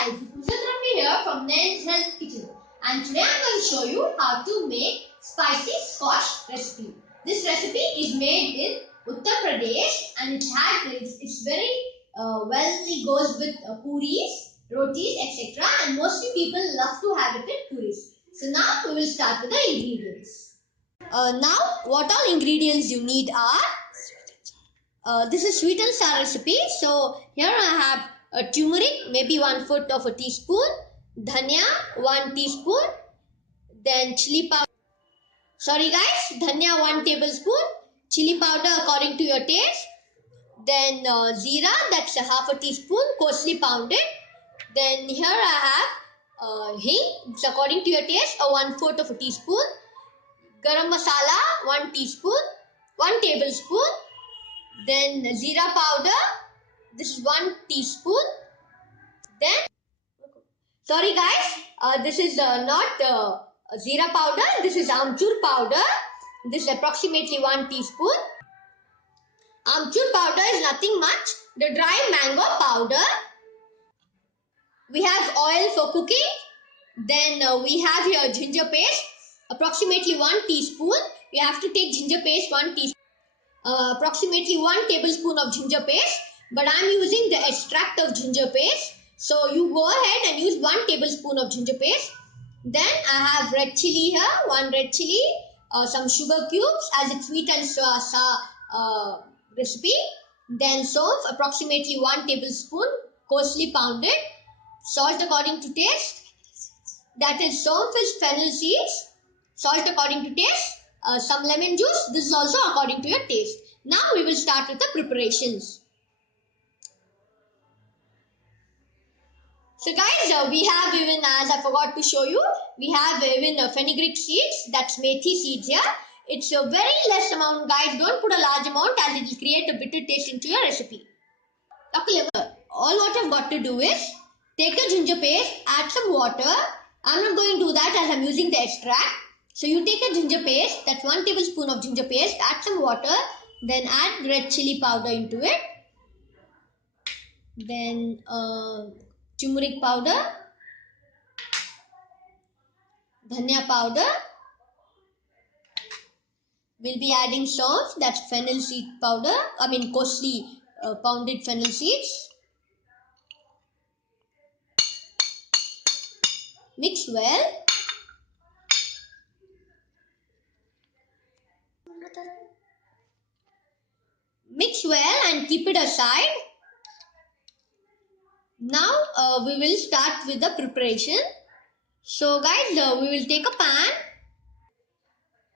guys, Pujat Rafi here from Nail's Health Kitchen, and today I'm going to show you how to make spicy squash recipe. This recipe is made in Uttar Pradesh and it's very it goes with puris, rotis, etc. And mostly people love to have it with puris. So now we will start with the ingredients. Now what all ingredients you need are this is sweet and sour recipe. So here I have turmeric, maybe 1/4 of a teaspoon, dhania 1 teaspoon, then chili powder. Sorry guys, dhania 1 tablespoon, chili powder according to your taste, then zira, that's a half a teaspoon, coarsely pounded. Then here I have hing, it's according to your taste, a 1/4 of a teaspoon, garam masala 1 teaspoon, 1 tablespoon, then zira powder, this is 1 teaspoon. Then sorry guys, this is not zira powder, this is amchur powder. This is approximately 1 teaspoon. Amchur powder is nothing much, the dry mango powder. We have oil for cooking. Then we have here ginger paste, approximately 1 teaspoon. You have to take ginger paste 1 teaspoon. Approximately 1 tablespoon of ginger paste, but I am using the extract of ginger paste, so you go ahead and use 1 tablespoon of ginger paste. Then I have red chili here, 1 red chili, some sugar cubes as it's sweet and sour recipe. Then soap, approximately 1 tablespoon, coarsely pounded. Salt according to taste, that is soap is fennel seeds. Salt according to taste. Some lemon juice, this is also according to your taste. Now we will start with the preparations. So guys, we have even, as I forgot to show you, we have even fenugreek seeds, that's methi seeds here. It's a very less amount guys, don't put a large amount as it will create a bitter taste into your recipe. Okay, all what I've got to do is, take a ginger paste, add some water. I'm not going to do that as I'm using the extract. So you take a ginger paste, that's 1 tablespoon of ginger paste, add some water, then add red chili powder into it. Then turmeric powder, dhania powder. We'll be adding sauce, that's fennel seed powder, coarsely pounded fennel seeds. Mix well. Mix well and keep it aside. Now we will start with the preparation. So guys, we will take a pan.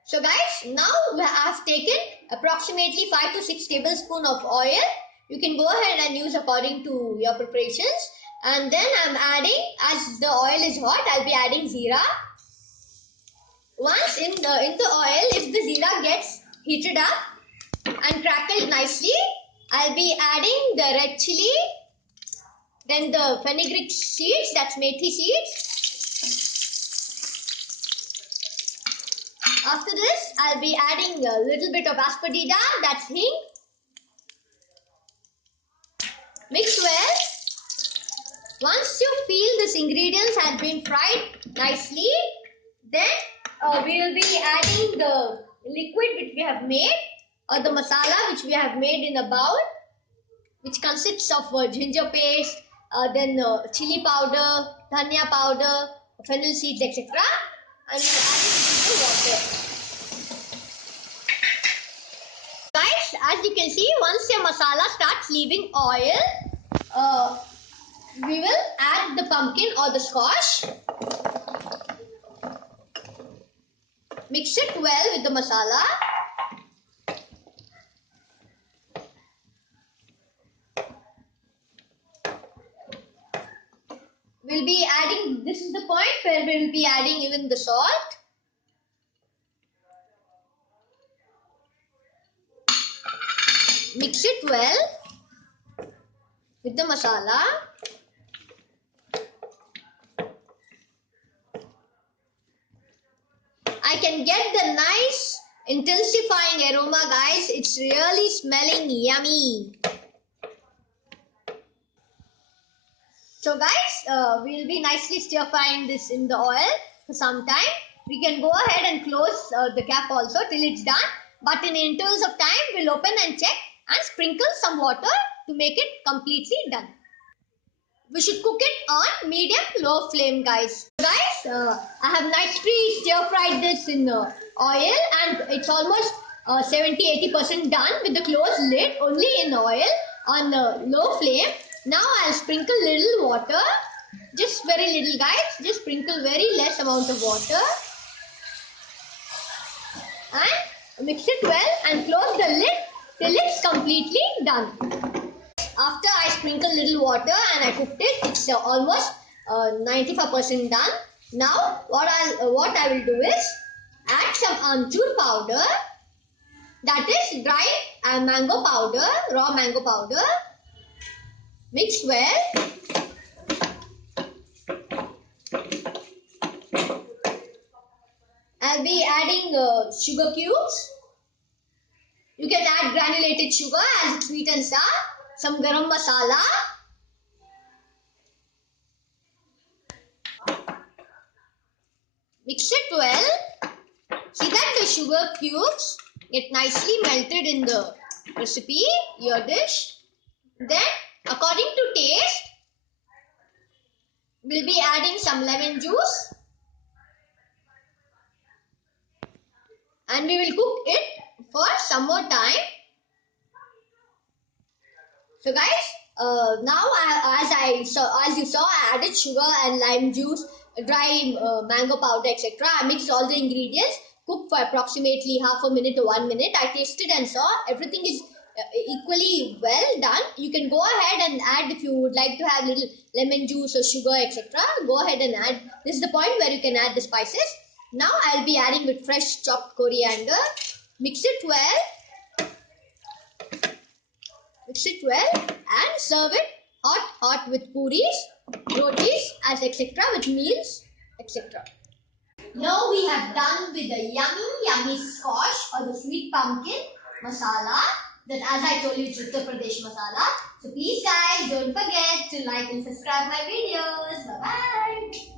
So guys, now we have taken approximately 5 to 6 tablespoons of oil. You can go ahead and use according to your preparations. And then I'm adding, as the oil is hot, I'll be adding zira. Once in the oil, if the zira gets heated up and crackled nicely, I'll be adding the red chili, then the fenugreek seeds, that's methi seeds. After this, I'll be adding a little bit of asafoetida, that's hing. Mix well. Once you feel this ingredients have been fried nicely, then we will be adding the liquid which we have made, or the masala which we have made in a bowl, which consists of ginger paste, then chili powder, dhania powder, fennel seeds, etc. And we will add it into the water. Guys, as you can see, once your masala starts leaving oil, we will add the pumpkin or the squash. Mix it well with the masala. We'll be adding, this is the point where we'll be adding even the salt. Mix it well with the masala. I can get the nice intensifying aroma guys, it's really smelling yummy. So guys, we'll be nicely stir frying this in the oil for some time. We can go ahead and close the cap also till it's done. But in intervals of time, we'll open and check and sprinkle some water to make it completely done. We should cook it on medium-low flame, guys. Guys, I have nicely stir-fried this in oil and it's almost 70-80% done with the closed lid, only in oil on low flame. Now I'll sprinkle little water, just very little, guys. Just sprinkle very less amount of water and mix it well and close the lid till it's completely done. After I sprinkle little water and I cooked it, it's almost 95% done. Now what I will do is add some amchur powder, that is dry mango powder, raw mango powder. Mix well. I'll be adding sugar cubes. You can add granulated sugar as it sweetens up. Some garam masala. Mix it well. See that the sugar cubes get nicely melted in the recipe, your dish. Then, according to taste, we'll be adding some lemon juice. And we will cook it for some more time. So guys, now as you saw, I added sugar and lime juice, dry mango powder, etc. I mixed all the ingredients, cooked for approximately half a minute to 1 minute. I tasted and saw everything is equally well done. You can go ahead and add, if you would like to have little lemon juice or sugar, etc. Go ahead and add. This is the point where you can add the spices. Now I'll be adding with fresh chopped coriander. Mix it well. Mix it well and serve it hot with puris, rotis, as etc. with meals, etc. Now we have done with the yummy squash or the sweet pumpkin masala. That, as I told you, it's Uttar Pradesh masala. So please guys, don't forget to like and subscribe my videos. Bye bye.